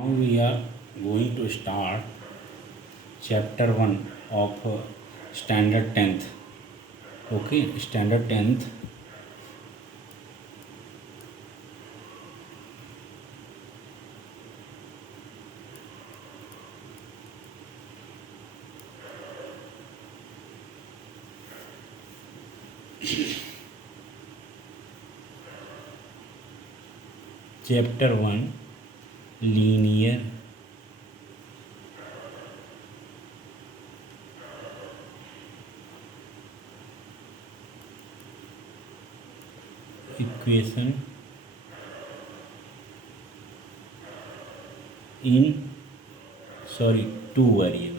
Now we are going to start chapter 1 of standard 10th. Okay, standard 10th. Chapter 1 linear equation in two variables.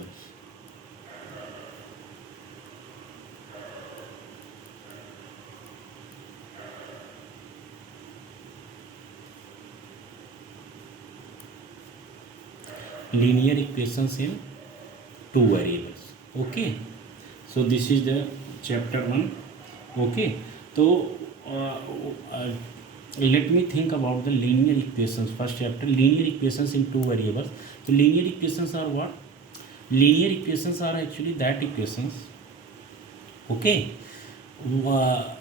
Linear equations in two variables. Okay, so this is the chapter 1. Okay, so uh, uh, let me think about the linear equations. First chapter, linear equations in two variables. So linear equations are what? Linear equations are actually that equations, okay, uh,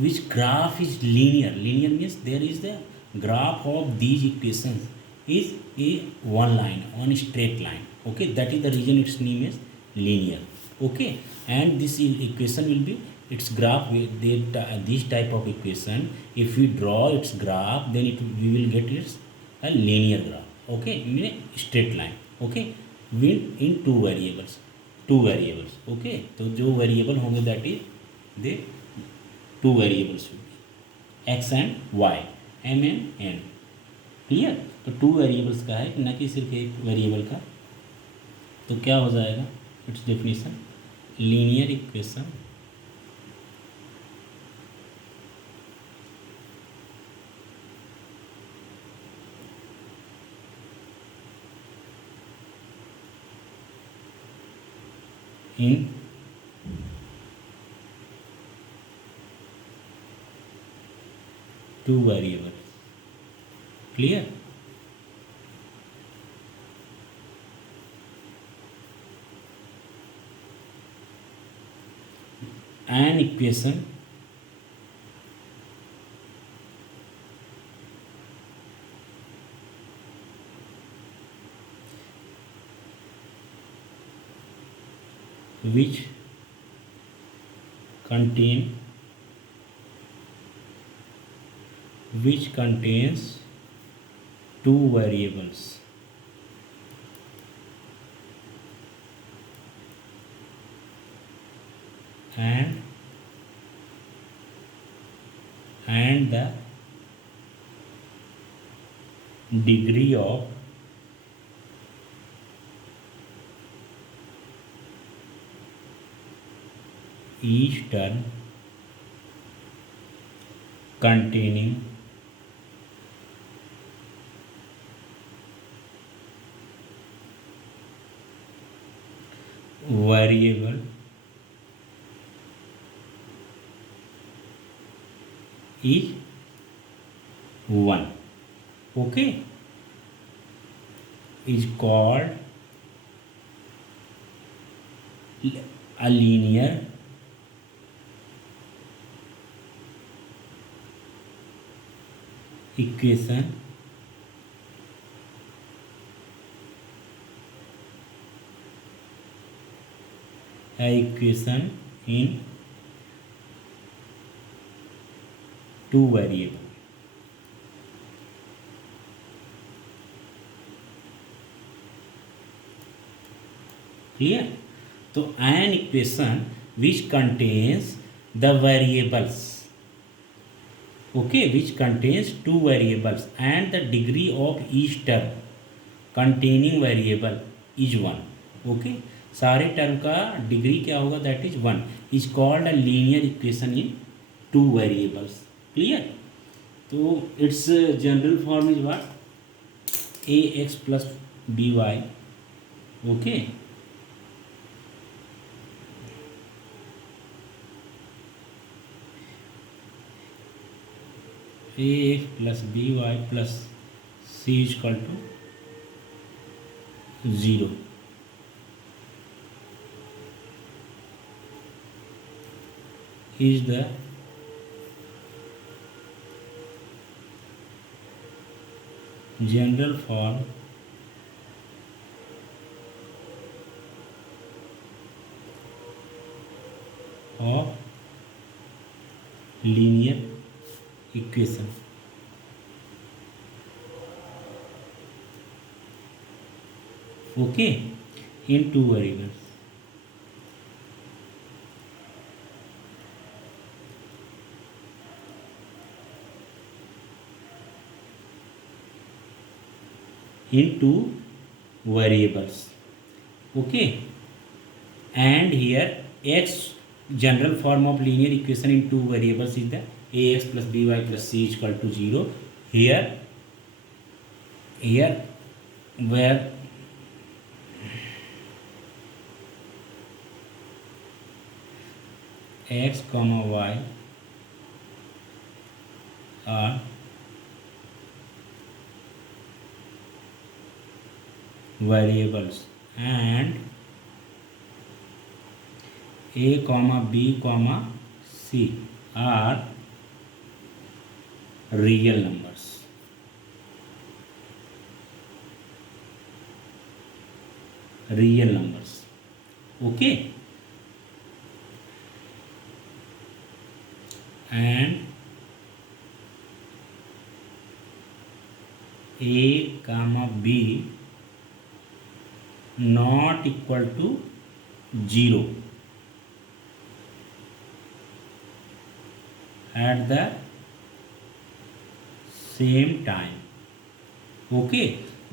which graph is linear. Linear means there is the graph of these equations is a one line, one straight line. Okay, that is the reason its name is linear. Okay, and this equation will be its graph with this type of equation. If we draw its graph, then we will get its a linear graph. Okay, in a straight line. Okay, with in two variables. Okay, तो जो variable होंगे that is the two variables x and y, m and n. Clear. तो two variables का है, न कि सिर्फ एक वेरिएबल का. तो क्या हो जाएगा it's definition? Linear equation in two variables. Clear? An equation which contains two variables and the degree of each term containing variable is 1. Okay, is called a linear equation in two variable. Clear? तो an equation which contains the variables, okay, which contains two variables and the degree of each term containing variable is 1. okay, सारे term का degree क्या होगा? That is 1. Is called a linear equation in two variables. Clear? तो its general form is what? A x plus b y. Okay, a x plus b y plus c is equal to 0 is the general form of linear equation. Okay, in two variables. In two variables. Okay, and here x general form of linear equation in two variables is the ax plus by plus c is equal to 0. Here where x comma y are variables and a comma b comma c are real numbers. Real numbers. Okay, and a comma b not equal to 0 at the same time. Okay,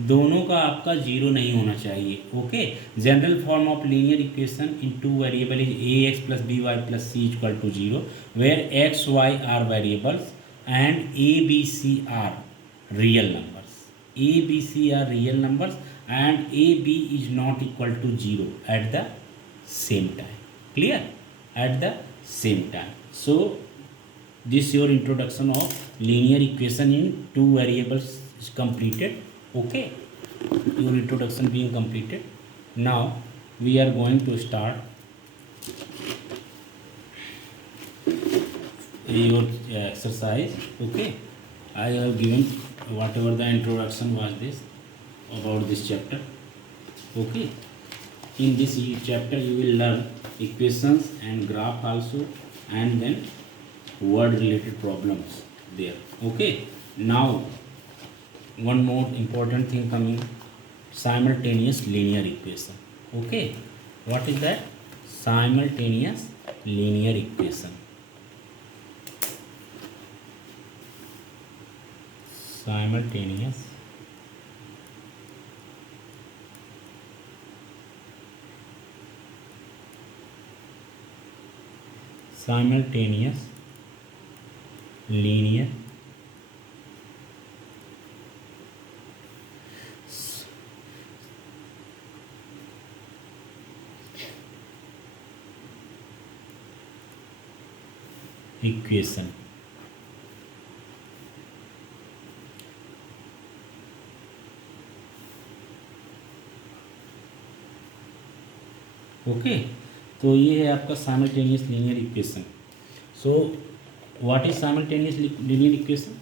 दोनों का आपका zero नहीं होना चाहिए. Okay, general form of linear equation in two variable is a x plus b y plus c equal to 0 where x y are variables and a b c are real numbers. A b c are real numbers and a b is not equal to 0 at the same time. Clear? At the same time. So this your introduction of linear equation in two variables is completed. Okay, your introduction being completed. Now we are going to start your exercise. Okay, I have given whatever the introduction was this about this chapter. Okay, in this chapter you will learn equations and graph also, and then word related problems there. Okay, now one more important thing coming, simultaneous linear equation. Okay, what is that? Simultaneous linear equation. Simultaneous linear equation. Okay, तो ये है आपका simultaneous linear equation. So what is simultaneous linear equation?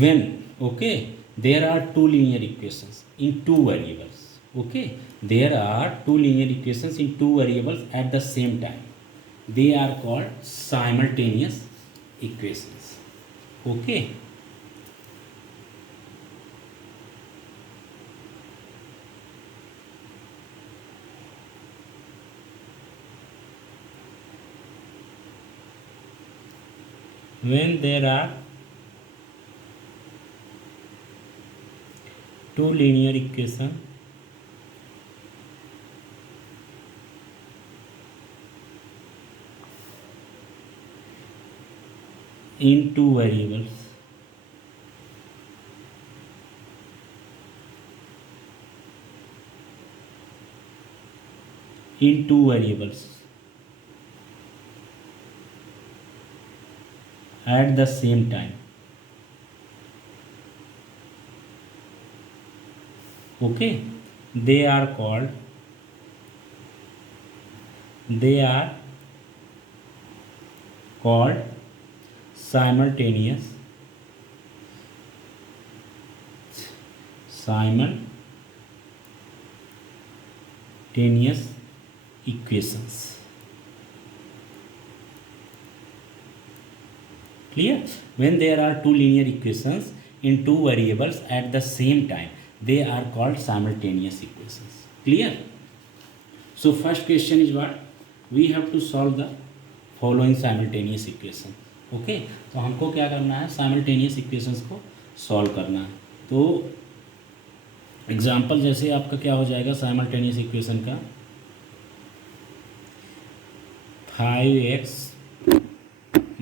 when okay there are two linear equations in two variables. Okay, there are two linear equations in two variables at the same time. They are called simultaneous equations. Okay, when there are two linear equations in two variables at the same time. okay, they are called simultaneous equations. Clear? When there are two linear equations in two variables at the same time, they are called simultaneous equations. Clear? So first question is what? We have to solve the following simultaneous equation. Okay, तो हमको क्या करना है? Simultaneous equations को solve करना है. तो example जैसे आपका क्या हो जाएगा साइमल्टेनियस इक्वेशन का, 5x -